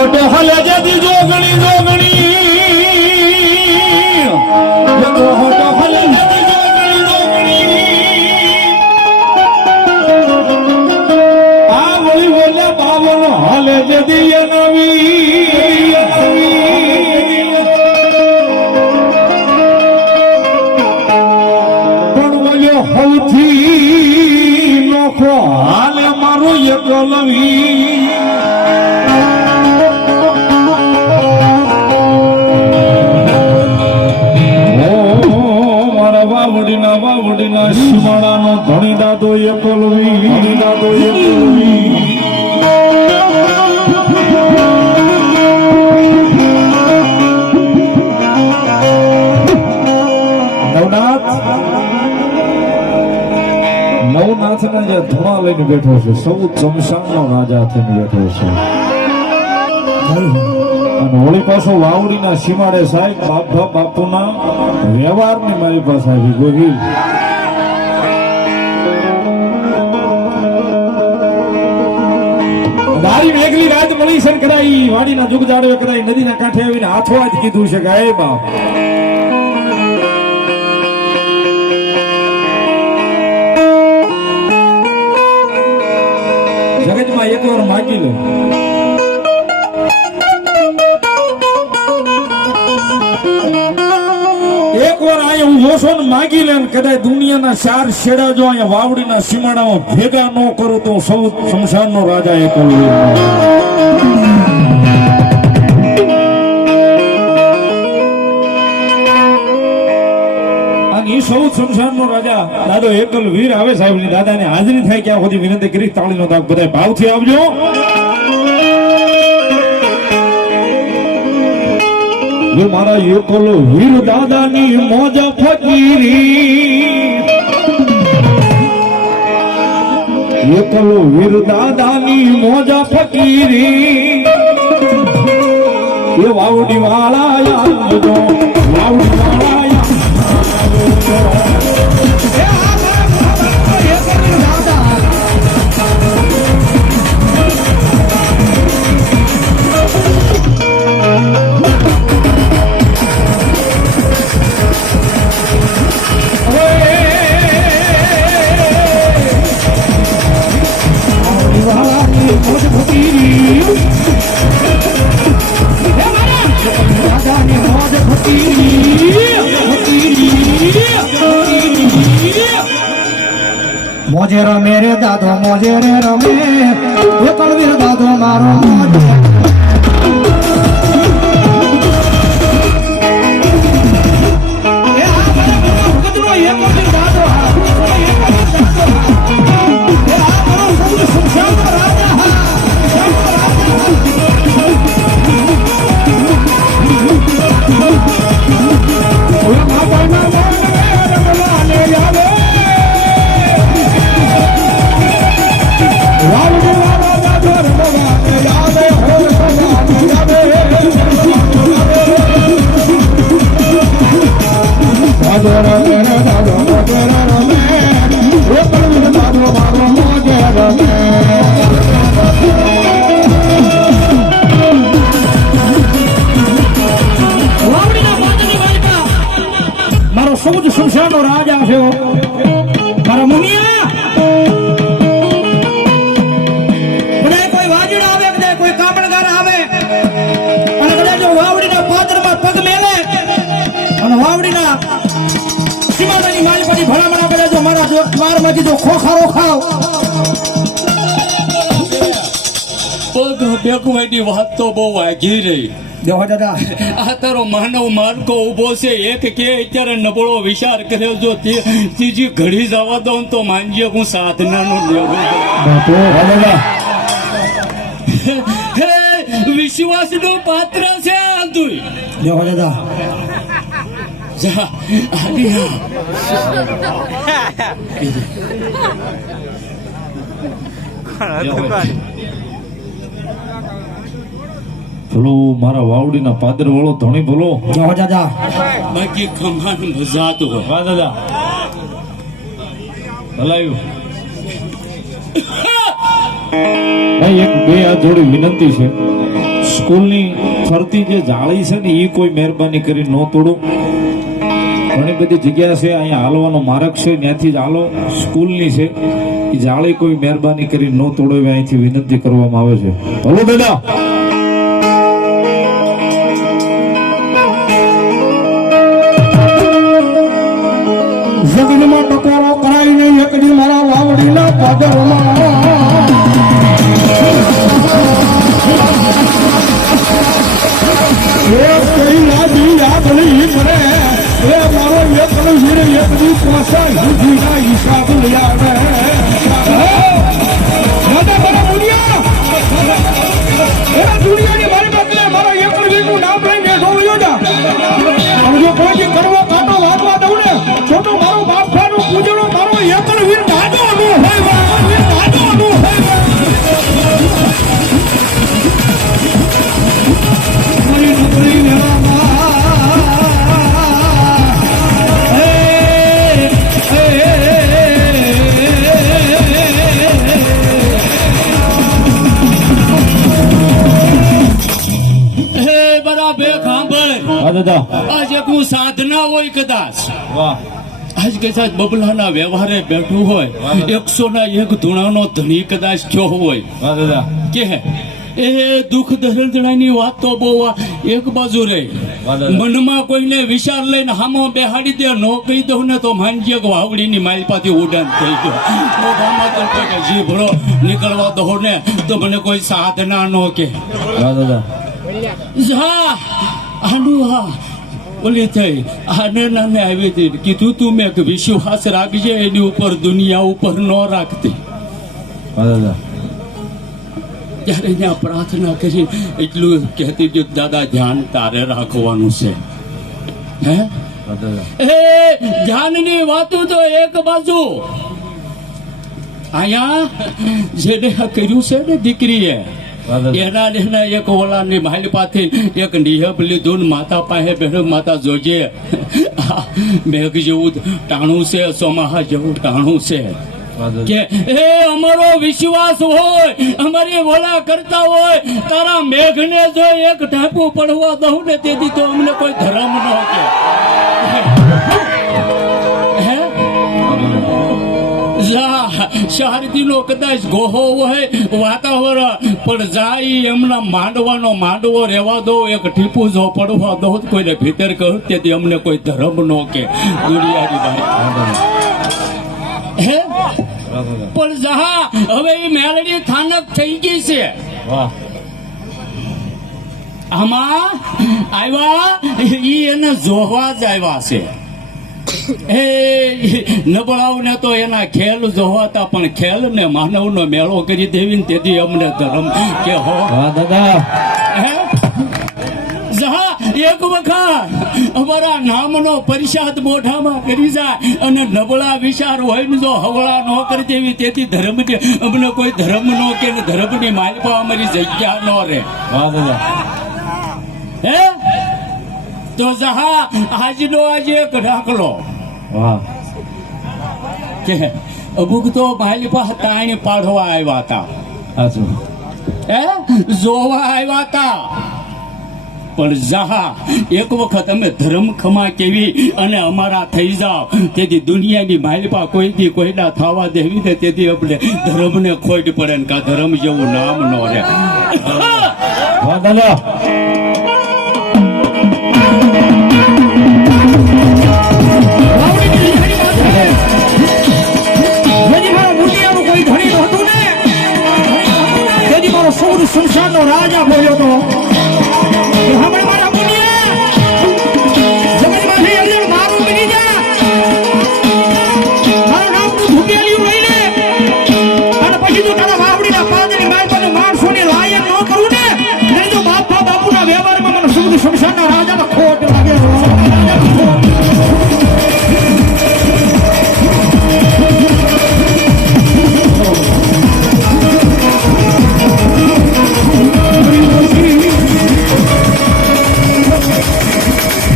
હોટો હલે જતી જોગણી જોગણી હોટો હલે આ વળી બોલે બાબનો હલે જતી નવી પણ વયો સૌથી નોખો હાલે મારું એક લવી એકલવી ધણી દાદો એકલવી નવનાથ. નવનાથના જે ધુણા લઈને બેઠો છે, સૌ ચમસાણનો રાજા થઈને બેઠો છે. અને હોળી પાછો વાવડીના સીમાડે સાહેબ, બાપ બાપુના વ્યવહારની મારી પાસે આવી ગોહિલ મારી વેગલી રાત મળી કદાઈ વાડીના જુગ જાડવે કદાઈ નદીના કાંઠે આવીને હાથો જ કીધું છે હે બાપ. જોશો ને માગી લે કદાચ દુનિયાના ચાર શેડા જો અહીંયા વાવડીના સીમાડામાં ભેગા ન કરું તો સૌ શમશાનનો રાજા એક અને ઈ સૌ શમશાનનો રાજા, દાદો એકલ વીર આવે સાહેબ દાદાને હાજરી થાય ક્યાં સુધી વિનંતી કરી, તાળીનો તાક બધા ભાવથી આવજો જો મારા એકલો વીર દાદાની મોજ ફકીરી. એકલો વીર દાદાની મોજ ફકીરી. એ વાવડી વાળા આવજો વાવડી વાળા મોજે રમે રે દાદો મોજે રે રમે. એ કળવીર દાદો મારો મોજે. જો ખોખારો ખાવ પગ બેકવાઈની વાત તો બહુ વાગી રહી. દેવા દાદા. આ તારો માનવ માર્કો ઊભો છે. એક કે અત્યારે નબળો વિચાર કર્યો જો ત્રીજી ઘડી જવા દઉં તો માનજે હું સાધનાનો લેવો વિશ્વાસનું પાત્ર છે આ તું દેવા દાદા. જા આલી ચલો મારા વાવડીના પાદર વાળો ધણી બોલો દાદા બાકી વાહ દાદા. હલાયું. એક બે આ જોડી વિનંતી છે. સ્કૂલની ફરતી જે જાળી છે ને એ કોઈ મહેરબાની કરી ન તોડો. ઘણી બધી જગ્યા છે, અહીંયા હાલવાનો માર્ગ છે, ત્યાંથી જ હાલો. સ્કૂલની છે, એ જાળી કોઈ મહેરબાની કરી ન તોડવે અહીંથી વિનંતી કરવામાં આવે છે. હલો, દાદા. જગનમાં ટકોરો કરાય નહીં એક દી મારા વાવડીના પાદરમાં દી પાછા યુધીના હિસાબ સાધના હોય કદાચ. આજ કે સાહેબ બબલાના વ્યવહારે બેઠું હોય એકસો ના એક ધૂણાનો ધણી કદાચ થયો હોય. કે હે એ દુઃખ દર્દણાની વાત તો બહુ એક બાજુ રહી. મનમાં કોઈને વિચાર લઈને હામો બેહાડી દે નો કહી દઉં ને તો માનજે કે વાવડીની માલપાથી ઉડાન થઈ ગયો. જી જીભડો નીકળવા દો ને તો મને કોઈ સાધના નો કે હા આનું હા ઓલી થઈ. આને નાને આવી હતી. કીધું તું મેં કે વિશ્વાસ રાખજે એની ઉપર દુનિયા ઉપર ન રાખતી. ત્યારે ત્યાં પ્રાર્થના કરી એટલું કહેતી કે દાદા ધ્યાન તારે રાખવાનું છે. હે? એ ધ્યાનની વાતો તો એક બાજુ. અહીંયા જેને કર્યું છે ને દીકરીએ એના એના એક ઓલાની માલી પાસે એક નિયમ લીધું માતા પાસે બેઠો માતા જોજે. મેઘ જેવું ટાણું છે સોમાહા જેવું ટાણું છે. કે એ અમારો વિશ્વાસ હોય અમારી વોલા કરતા હોય તારા મેઘને જો એક ઢાંપું પડવા દઉં ને તેથી તો અમને કોઈ ધર્મ ન કે શારદીનો કદાચ ગોહો હોય વાતાવરણ પણ જાય એમના માંડવાનો માંડવો રહેવા દો એક ટીપું જો પડવા દો કોઈને ભીતર કહું તેથી અમને કોઈ ધર્મ નો કે. દુનિયાની ભાઈ હે? પણ જહા હવે એ મેલડી થાનક થઈ ગઈ છે. વાહ. આમાં આવ્યા ઈ એને જોવા જ આવ્યા છે. એ તો એના ખેલ જોવાતા પણ ખેલ ને માનવનો મેળો કરી દેવી ને તેથી અમને ધર્મ કે હો. દાદા. જહા એક વખત અમારા નામનો પરિષાદ મોઢામાં કરી જાય અને નબળા વિચાર હોય ને જો હવળા ન કરી દેવી તેથી ધર્મ અમને કોઈ ધર્મ નો કે ને ધર્મની માલપા અમારી જગ્યા ન રહે. હા દાદા. હે? તો જહા આજનો આજે એક દાખલો વાહ. કે અમુક તો માલપા તાણી પાડવા આવ્યા હતા. હે? જોવા આવ્યા હતા. પણ જહા એક વખત અમે ધર્મ ખમા કેવી અને અમારા થઈ જાવ તેથી દુનિયાની માલિપા કોઈ દી કોઈના થવા દેવી ને તેથી આપણે ધર્મને ખોટ પડે ને કા ધર્મ જેવું નામ ન રહે. મારો સૌર સંસારનો રાજા બોલ્યો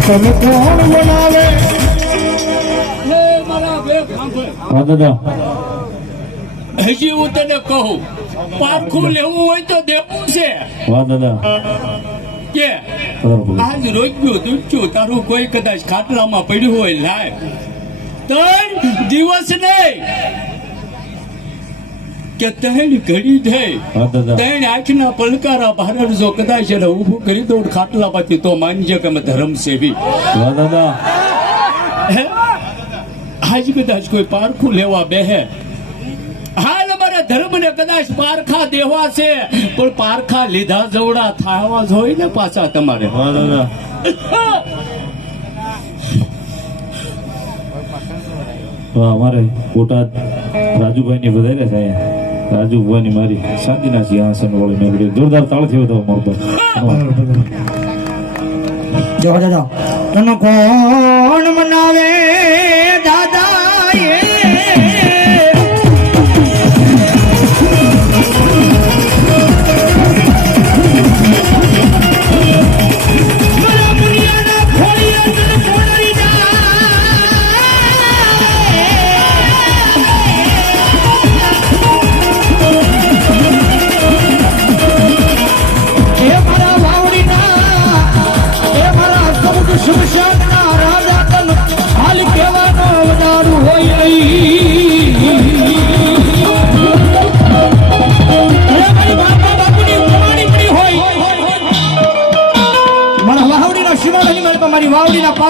તમે કોણ બનાવે? હે મારા બે સાંભળ. હા દાદા. હજી હું તને કહું પારખું લેવું હોય તો દેવું છે. કે આજ રોજ્યું દુચ્યું તારું કોઈ કદાચ ખાટલામાં પડ્યું હોય લાય. ત્રણ દિવસ નહીં. કે ત્રણ ઘડી થઈ હા આંખના પલકારા ભારત જો કદાચ એને ઊભું કરી દઉં પાછી તો માનજે કે અમે ધર્મ સેવી? આજ કદાચ કોઈ પારખું લેવા બેહે. હાલ અમારા ધર્મને કદાચ પારખા દેવા છે પણ પારખા લીધા જવડા થાવા જોઈએ ને પાછા તમારે. તો અમારે બોટાદ રાજુભાઈ ની વધારે થાય. રાજુભાઈ મારી શાંતિના સિંહાસન વાળી મેળવી જોરદાર તાળ થયો હતો મોર પર જો દાદા તને કોણ મનાવે?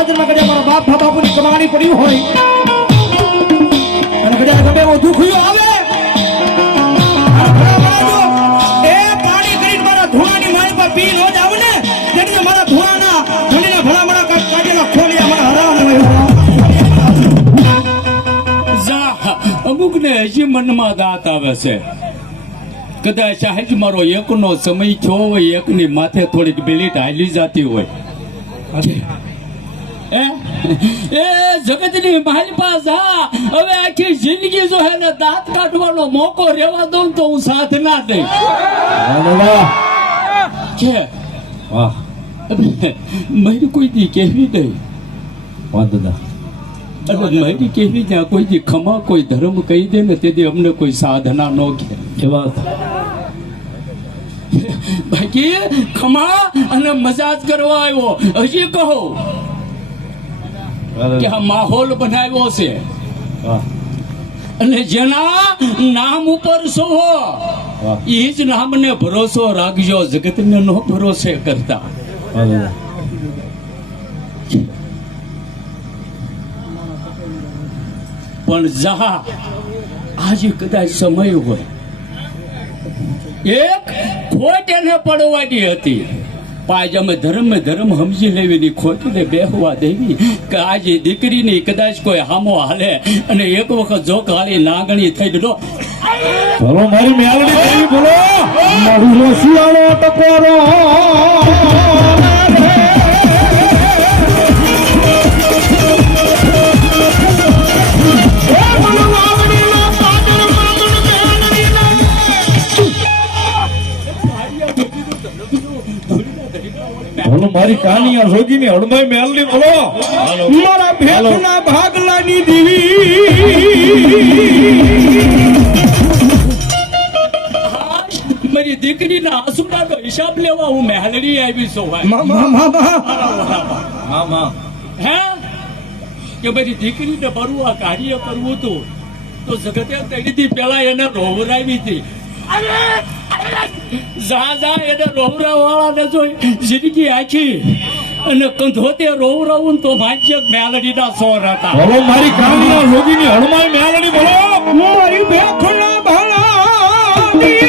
પાદરમાં કદાચ મારા બાપા બાપુની કમાણી પડ્યું હોય. અને કદાચ આવે. કા- કાઢેલા ખોલિયા ને હજી મનમાં દાંત આવે છે. કદાચ આજ મારો એકનો સમય થયો હોય એકની માથે થોડીક બેલીટ હાલી જતી હોય. એ એ જગતની માલિપા જા હવે આખી જિંદગી જો એને દાંત કાઢવાનો મોકો રહેવા દઉં તો હું સાધના દઈ કે? વાહ. મારી કોઈ દી કહેવી નહીં. વાંધો દાદા. અને મારી કેવી ત્યાં કોઈ દી ખમા કોઈ ધર્મ કહી દે ને તેથી અમને કોઈ સાધના ન કે. એ વાત? બાકી ખમા અને મજાજ કરવા આવ્યો. હજી કહો. કે આ માહોલ બનાવ્યો છે. અને જેના નામ ઉપર સોહો એ જ નામને ભરોસો રાખજો જગતને નો ભરોસે કરતા. પણ જહા આજે કદાચ સમય હોય. એક ખોટ એને પડવાની હતી. પાજ અમે ધર્મ ધર્મ સમજી લેવીની ખોટીને બેહવા દેવી. કે આજે દીકરીની કદાચ કોઈ હામો હાલે અને એક વખત જો કાળી નાગણી થઈ ગયો બોલો, મારી મેલડી દેવી, બોલો. મારું રસિયાળો ટકોરો બોલો મારી કાનિયા જોગીની હળમાઈ મેલડી બોલો. મારા ભેટના ભાગલાની દીવી. મારી દીકરીના આંસુડાનો હિસાબ લેવા હું મહેલડી આવી છું ભાઈ. મામા મામા હા હે? કે મારી દીકરીને મારું આ કાર્ય કરવું હતું તો જગતે તેડીથી પેલા એને રોવરાવી હતી. જા જા એને રોવરાવાળાને જોઈ જિંદગી આખી. અને કંધોતે રોવરાવું તો ભાગ્ય મેલડીના સોર હતા. બોલો મારી કાનિયા જોગીની હળમાઈ મેલડી બોલો. મારી ભેટના ભાગલાની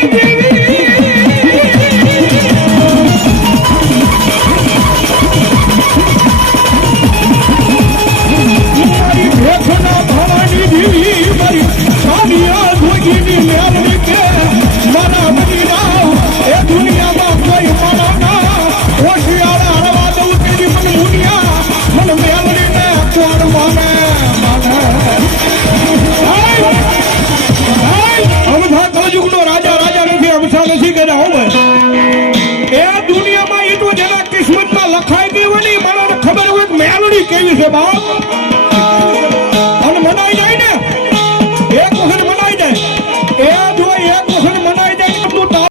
દીવી મારી ભેખના Medina